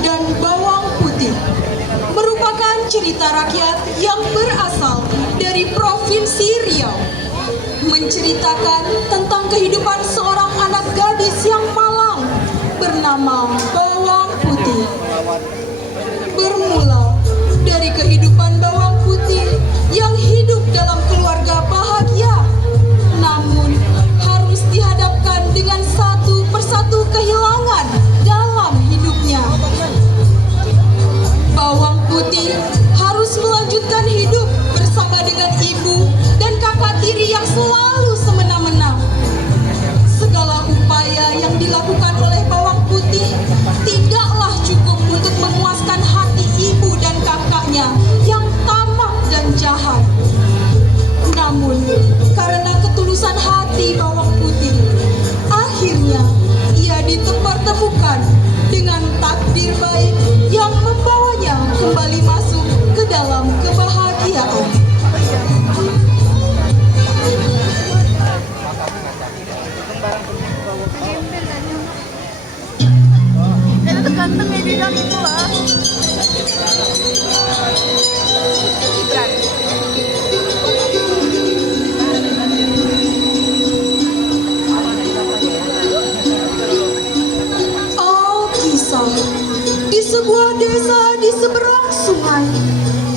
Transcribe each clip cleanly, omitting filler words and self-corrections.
dan bawang putih merupakan cerita rakyat yang berasal dari Provinsi Riau, menceritakan tentang kehidupan seorang anak gadis yang malang bernama Bawang Putih. Bermula dari kehidupan Bawang Putih yang hidup dalam keluarga bahagia, namun harus dihadapkan dengan satu persatu kehilangan dalam hidupnya. Bawang Putih harus melanjutkan hidup bersama dengan ibu dan kakak tiri yang selalu semena-mena. Segala upaya yang dilakukan oleh Bawang Putih tidaklah cukup untuk memuaskan hati ibu dan kakaknya yang tamak dan jahat. Namun, karena ketulusan hati Bawang Putih, akhirnya ia dipertemukan dengan takdir baik yang membawanya kembali masuk ke dalam kebahagiaan. Itu ganteng ya bilang itu lah. Di sebuah desa di seberang sungai,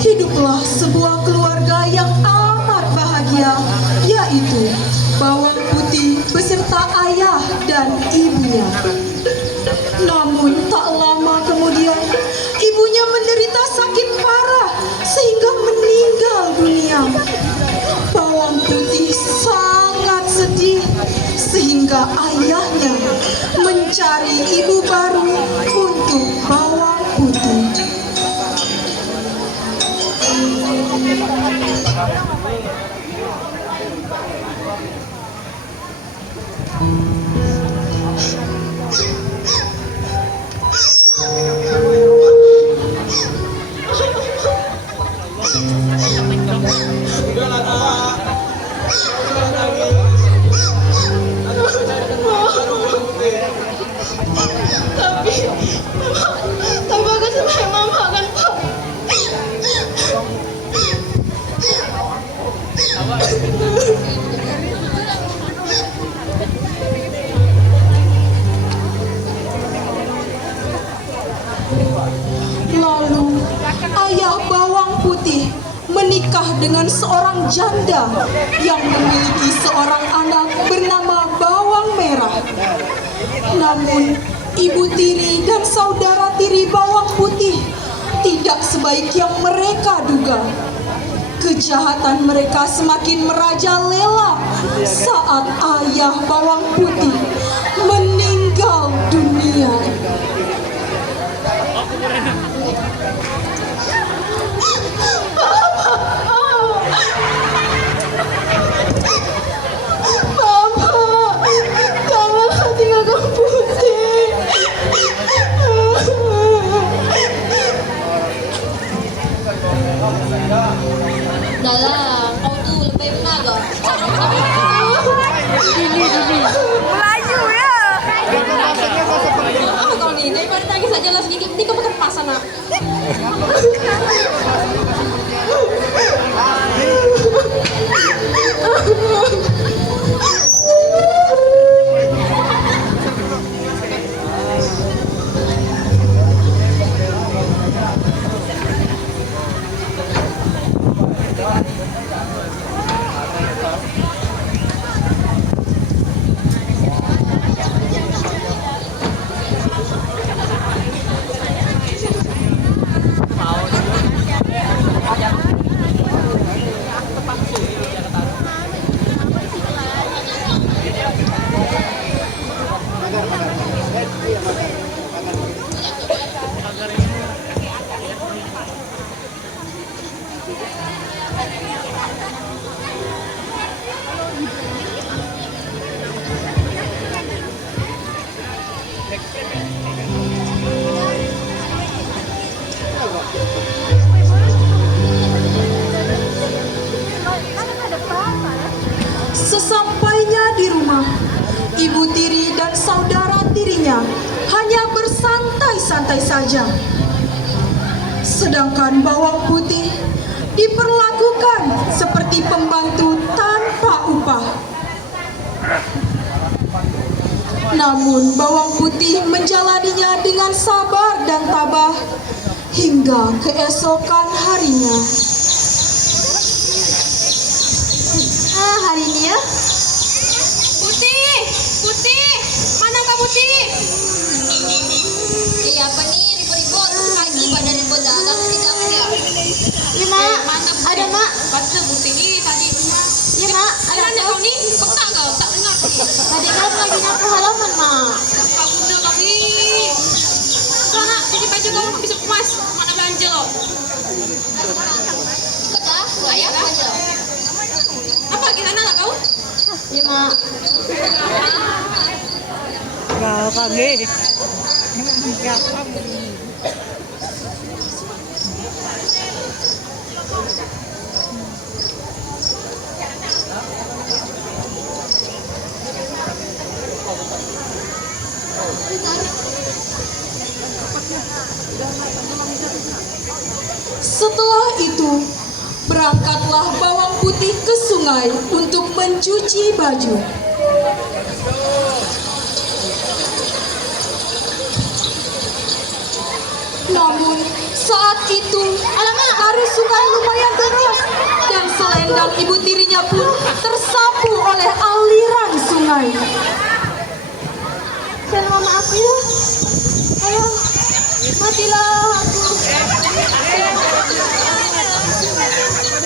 hiduplah sebuah keluarga yang amat bahagia, yaitu Bawang Putih beserta ayah dan ibunya. Namun tak lama kemudian, ibunya menderita sakit parah sehingga meninggal dunia. Bawang Putih sangat sedih sehingga ayahnya mencari ibu baru untuk Bawang Putih. Tapi aku sampai mama kan Pak. Lalu ayah Bawang Putih menikah dengan seorang janda yang memiliki seorang anak bernama Bawang Merah. Namun ibu tiri dan saudara tiri Bawang Putih tidak sebaik yang mereka duga. Kejahatan mereka semakin merajalela saat ayah Bawang Putih meninggal dunia. Dalam, kau tuh lebih menaga. Melayu ya. Kau nih, daripada tangis saja lah sedikit, ini kau makan pasan nak. santai saja. Sedangkan bawang putih diperlakukan seperti pembantu tanpa upah. Namun bawang putih menjalaninya dengan sabar dan tabah hingga keesokan harinya. Hari ini ya. Putih, Putih, mana Kak Putih? Iya apa nih ribut-ribut pagi pada ribut dagang tidak ya? Iya mak. Mana Putih? Ada mak. Baca Putih ini tadi. Iya mak. Ada kau nih? Peka kau tak dengar? Tadi kan lagi nyapu halaman mak. Kau bunda kau nih. Sana jadi baju kau bisa kemas. Mana belanja lo? Betul. Ayah belanja. Apa kita nak kau? Iya mak. Gak kage. Gak Setelah itu, berangkatlah bawang putih ke sungai untuk mencuci baju. Namun saat itu arus sungai lumayan deras dan selendang ibu tirinya pun tersapu oleh aliran sungai. Sel mama aku ya. Ayo. Matilah aku.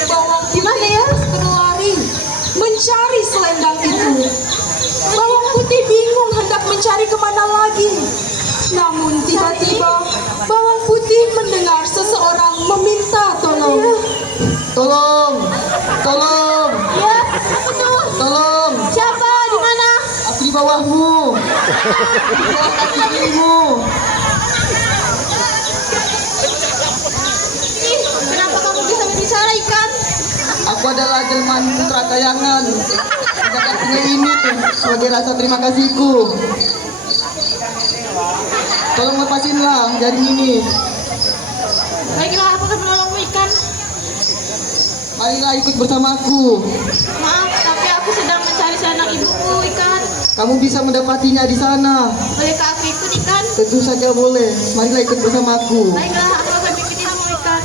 Bawang gimana ya? Berlari mencari selendang itu. Bawang putih bingung hendak mencari kemana lagi. Namun tiba-tiba bawang putih mendengar seseorang meminta tolong. Tolong, tolong, Ya, apa tuh? tolong. Siapa? Di mana? Aku di bawahmu. Di bawah kaki kirimu. Ih, kenapa kamu bisa berbicara ikan? Aku adalah jelmaan putra kayangan. Jaga punya ini tuh sebagai rasa terima kasihku. Tolong lepasinlah jaring ini. Baiklah, aku akan menolongmu ikan. Marilah ikut bersamaku. Maaf, tapi aku sedang mencari anak ibuku ikan. Kamu bisa mendapatinya di sana. Bolehkah aku ikut ikan? Tentu saja boleh. Marilah ikut bersamaku. Baiklah, aku akan mengikutimu ikan.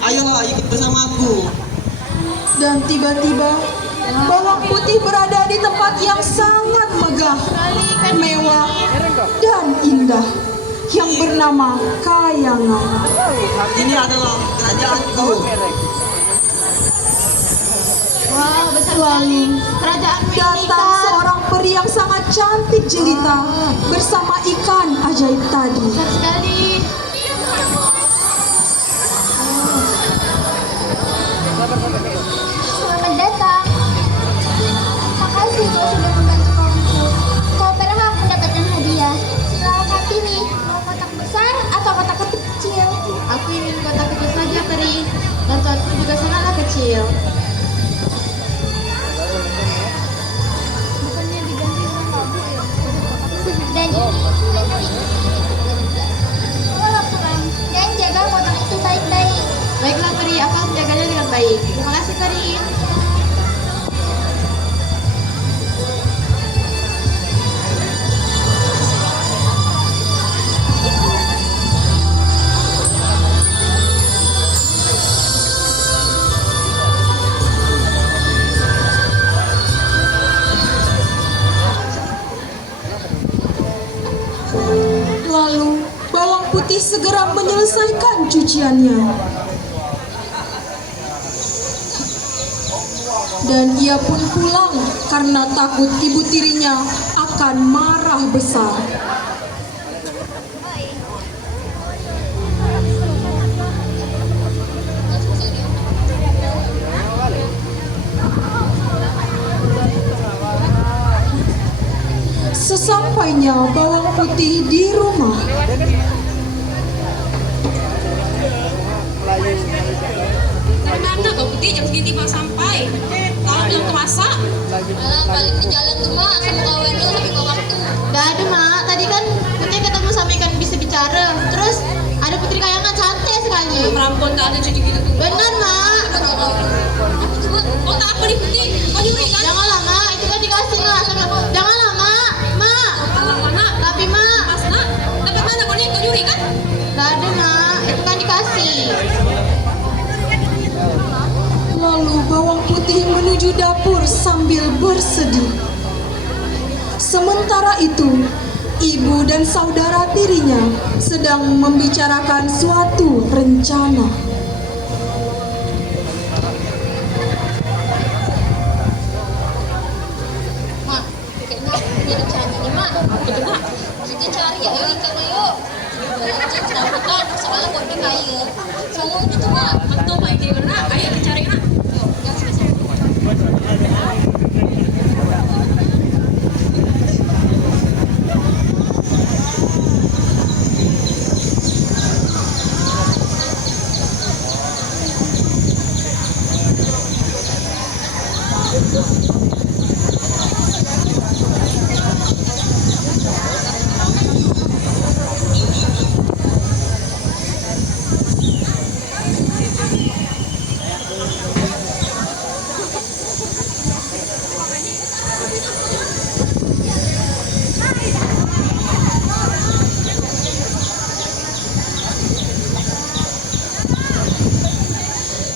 Ayolah ikut bersamaku. Dan tiba-tiba bawang putih berada di tempat yang sangat megah, mewah, dan indah yang bernama Kayangan. Ini adalah kerajaanku. Wah, besar Lalu kerajaanmu ini datang ikan. seorang peri yang sangat cantik jelita bersama ikan ajaib tadi. Besar sekali. Selamat datang. Makasih kau sudah membantu kawanku. Kau berhak mendapatkan hadiah. Silakan pilih, mau kotak besar atau kotak kecil. Aku ingin kotak kecil saja, Peri. Bantuanku juga sangatlah kecil. Bukannya diganti dengan labu ya? Dan ini selendang itu. Tolong pulang dan jaga kotak itu baik-baik. Baiklah, Peri. Aku akan menjaganya dengan baik. Terima kasih, Peri. Lalu bawang putih segera menyelesaikan cuciannya. Dan ia pun pulang karena takut ibu tirinya akan marah besar. Sesampainya bawang putih di rumah, Dari mana kau putih jam segini baru sampai? Kalau belum kemasak? Paling di jalan tuh mak sama kawan lu tapi kau waktu. Gak ada mak, tadi kan Putri ketemu sama ikan bisa bicara. Terus ada Putri Kayangan cantik sekali. Merampok tak ada cuci gitu tuh. Bener mak. Kau tak apa nih putih? Kau nyuri kan? Janganlah mak, itu kan dikasih mak. Janganlah mak, mak. Alah mana? Tapi mak, Mas nak, dapat mana kau nih? Kau nyuri kan? gak ada mak, itu kan dikasih. lalu bawang putih menuju dapur sambil bersedih. Sementara itu, ibu dan saudara tirinya sedang membicarakan suatu rencana. Mak, kayaknya punya rencana nih mak. Betul. Kita cari ya yuk ikan ayo. Jangan selamatan, soalnya kau udah kaya. Selalu gitu mak. Mantap pak ide benar. Ayo kita cari nak. Yuk, jangan sampai.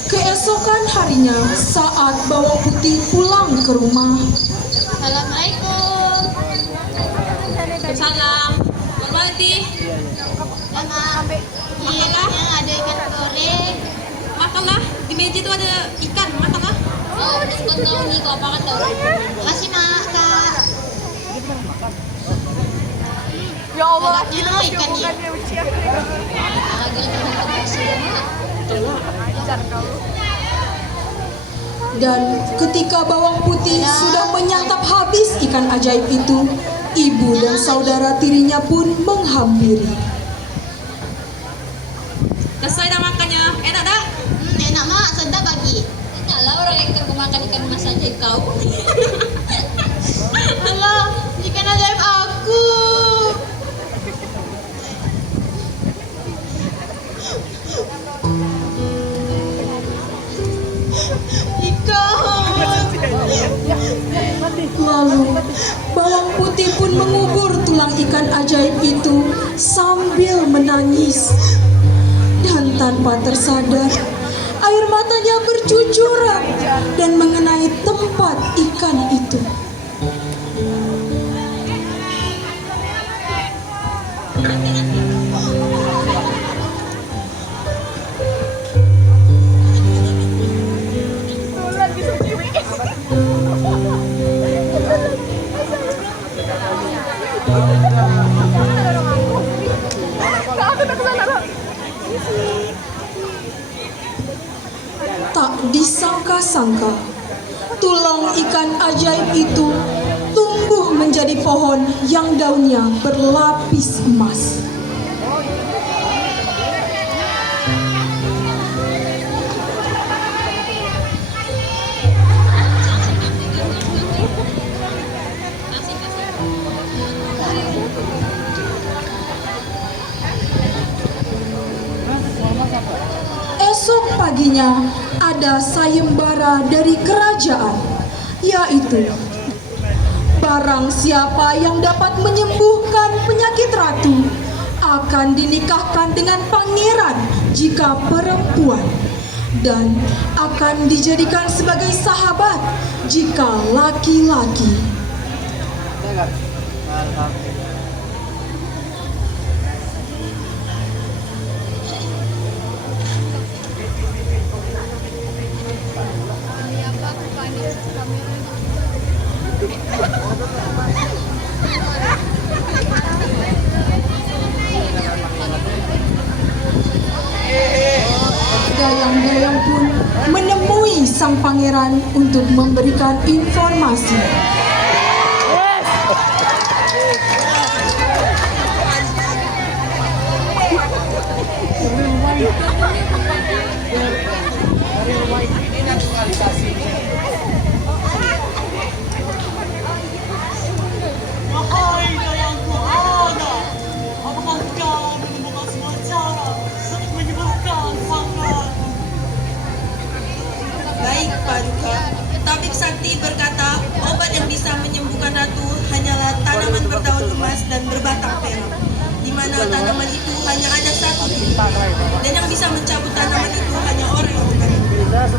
Keesokan harinya, saat bawang putih pulang ke rumah, Assalamualaikum. Salam. Berbagi. Ya mak. Makanlah. Yang ada ikan goreng. Makanlah. Di meja itu ada ikan. Makanlah. Oh, diskon kau nih, kau apa tau? Makasih mak, kak. Ya Allah, Elatnya ikan nih. Lagi kasih ya mak. dan ketika bawang putih sudah menyantap habis ikan ajaib itu, ibu dan saudara tirinya pun menghampiri. Selesai dah makannya. Enak tak? Enak mak, sedap bagi. Enak lah orang yang kau makan ikan mas ajaib kau. Alah, ikan ajaib aku. Lalu bawang putih pun mengubur tulang ikan ajaib itu sambil menangis. Dan tanpa tersadar, air matanya bercucuran dan mengenai tempat ikan itu. Tak disangka-sangka, tulang ikan ajaib itu tumbuh menjadi pohon yang daunnya berlapis emas. Esok paginya ada sayembara dari kerajaan, yaitu barang siapa yang dapat menyembuhkan penyakit ratu akan dinikahkan dengan pangeran jika perempuan, dan akan dijadikan sebagai sahabat jika laki-laki. sang pangeran untuk memberikan informasi. Wahai dayangku Ana, apakah kau menemukan sebuah cara untuk menyembuhkan sang ratu? Baik, Paduka. Tabib Sakti berkata, obat yang bisa menyembuhkan ratu hanyalah tanaman berdaun emas dan berbatang perak, di mana tanaman itu hanya ada satu titik. Dan yang bisa mencabut tanaman itu hanya orang yang benar.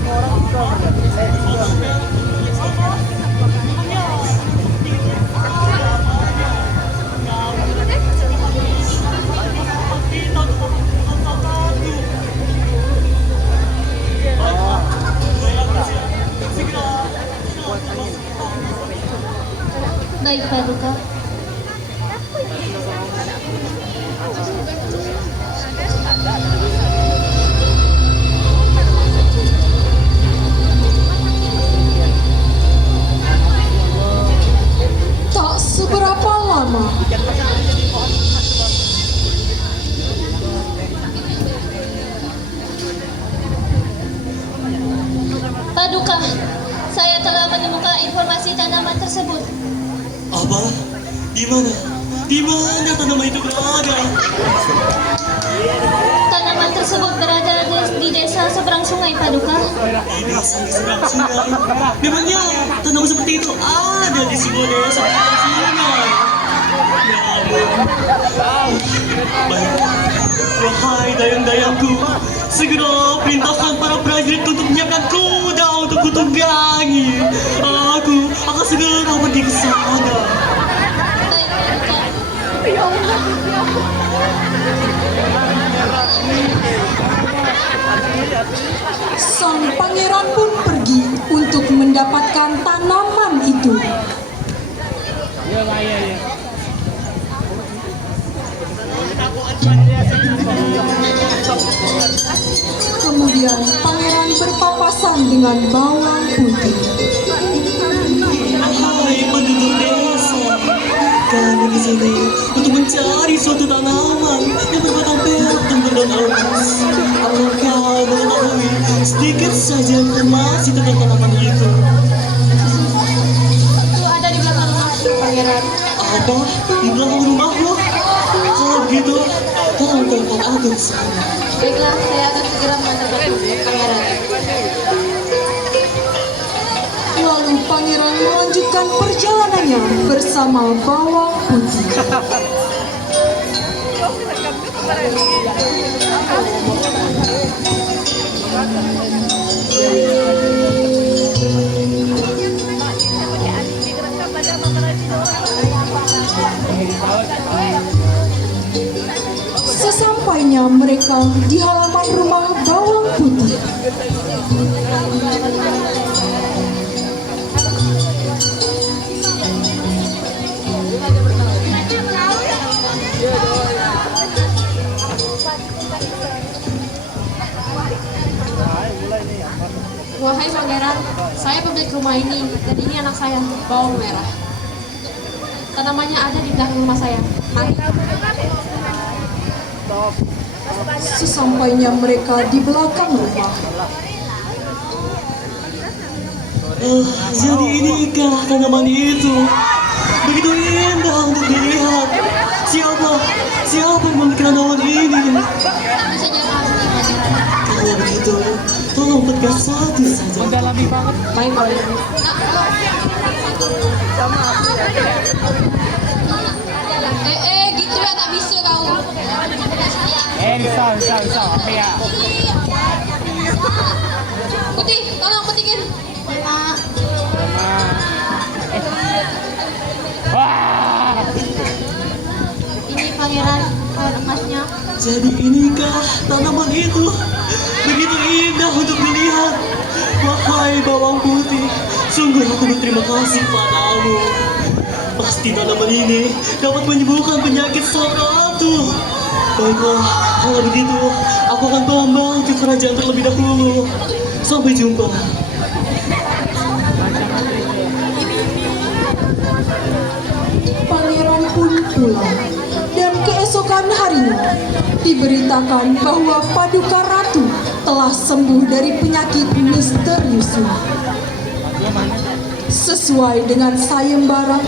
Baik, Paduka. Tak seberapa lama, Paduka, saya telah menemukan informasi tanaman tersebut. Apa? Di mana? Di mana tanaman itu berada? Tanaman tersebut berada di desa seberang sungai, Paduka. Di desa di seberang sungai. Memangnya tanaman seperti itu ada di sebuah desa di seberang sungai? Ya ampun. Baik. Wahai dayang-dayangku, segera perintahkan para prajurit untuk menyiapkan kuda untuk kutunggangi. Aku akan segera pergi ke sana. Baik, Paduka. sang pangeran pun pergi untuk mendapatkan tanaman itu. Kemudian pangeran berpapasan dengan bawang putih. Hai penduduk desa, kami di sini untuk mencari suatu tanaman yang berbatang perak dan berdaun emas. Apakah kau mengetahui sedikit saja informasi tentang tanaman itu? Itu ada di belakang rumahku, Pangeran. Apa? Di belakang rumahmu? Kalau begitu, tolong telepon aku ke sana. Baiklah, saya akan segera mengantarkan Pangeran. Lalu pangeran melanjutkan perjalanannya bersama bawang putih. Sesampainya mereka di halaman rumah bawang putih, Wahai pangeran, saya pemilik rumah ini dan ini anak saya, bawang merah. Tanamannya ada di belakang rumah saya. Mari. sesampainya mereka di belakang rumah, Jadi inikah tanaman itu? Begitu indah untuk dilihat. Siapa yang memiliki tanaman ini? Tentu saja kamu, Pangeran. Kalau begitu, tolong pegang satu saja. Baik, pangeran. Gitu ya, tak bisa kau. Bisa. Oke ya. Putih, tolong petikin. Mak, Wah. ini Pangeran, kawan emasnya. Jadi inikah tanaman itu? Begitu indah untuk dilihat. Wahai bawang putih, sungguh aku berterima kasih padamu. Pasti tanaman ini dapat menyembuhkan penyakit sang ratu. Baiklah, kalau begitu aku akan kembali ke kerajaan terlebih dahulu. Sampai jumpa. pula. Dan keesokan harinya diberitakan bahwa Paduka Ratu telah sembuh dari penyakit misterius. Sesuai dengan sayembara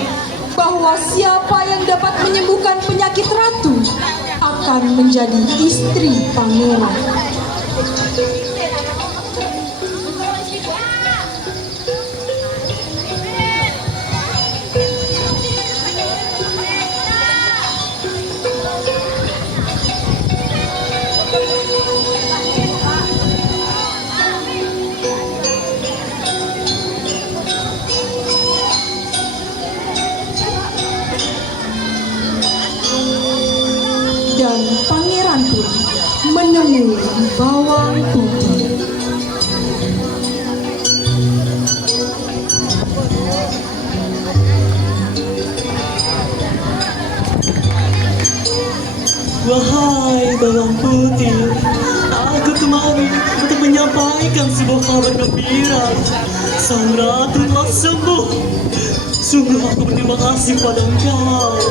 bahwa siapa yang dapat menyembuhkan penyakit ratu akan menjadi istri pangeran. Dan pangeran pun menemui bawang putih. Wahai bawang putih, aku kemari untuk menyampaikan sebuah kabar gembira. Sang ratu telah sembuh. Sungguh aku berterima kasih pada engkau.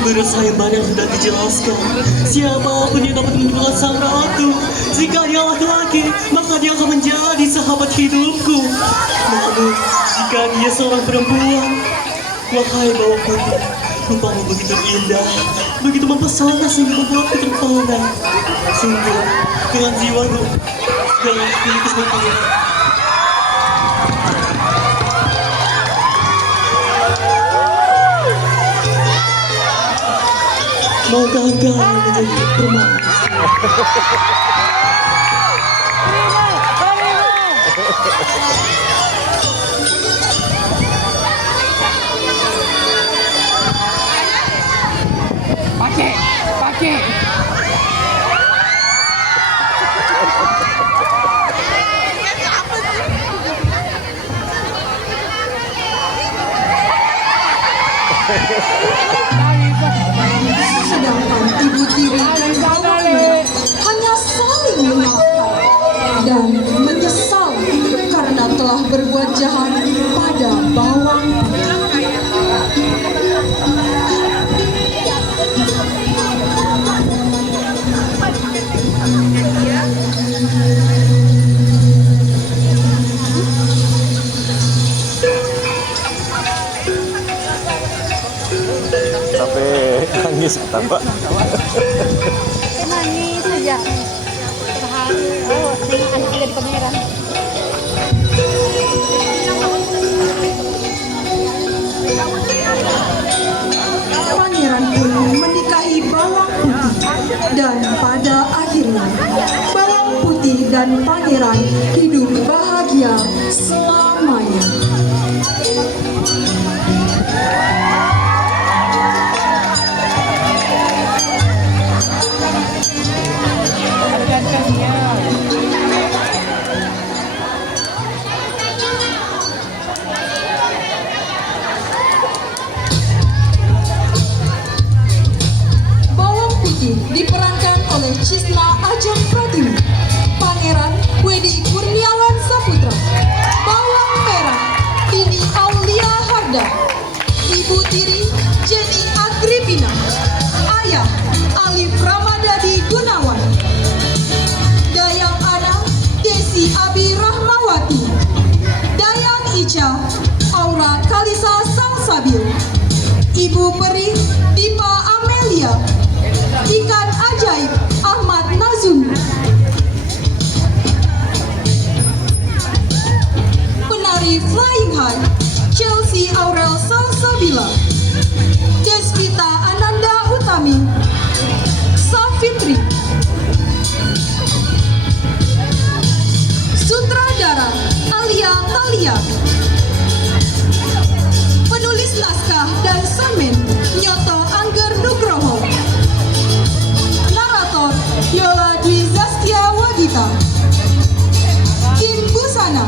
Menurut sayembara yang sudah dijelaskan, siapapun yang dapat menyembuhkan sang ratu, jika dia laki-laki, maka dia akan menjadi sahabat hidupku. Namun, jika dia seorang perempuan, wahai bawang putih, rupamu begitu indah, begitu mempesona sehingga membuatku terpana. Sungguh, dengan jiwamu, segala milikku sebagai pangeran. Maukah engkau menjadi permanis? Pakai. Sedangkan ibu tiri dan bawang merah hanya saling menyalahkan dan menyesal karena telah berbuat jahat pada bawang putih. Sampai nangis tambah. Nangis saja. Terharu. Oh, tengok anak jadi pangeran. Pangeran pun menikahi bawang putih dan pada akhirnya bawang putih dan pangeran hidup bahagia selamanya. Bawang putih diperankan oleh Cisna Ajeng Pratiwi, Pangeran Wedi Kurniawan Saputra. Bawang merah Dini Aulia Harda, ibu tiri Jenny Agripina, ayah Alif Ramadadi Gunawan, Dayang Ana Desi Abi Rahmawati, Dayang Ica Aura Kalisa Salsabil, ibu peri Dipa Amelia, ikan ajaib Ahmad Nazum, penari Flying High Chelsea Aurel Salsabila, Desvita Ananda Utami, Safitri, sutradara Alia Talia, penulis naskah dan semen Nyoto Angger Nugroho, narator Yola Dwi Zaskia Wagita, tim busana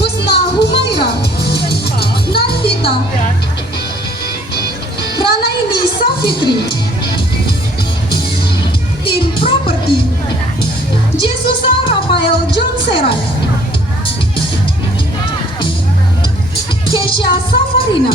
Husna Humaira, Nandita, Ranaini Safitri, tim properti Jesusa Rafael John Serat, Kesha Safarina,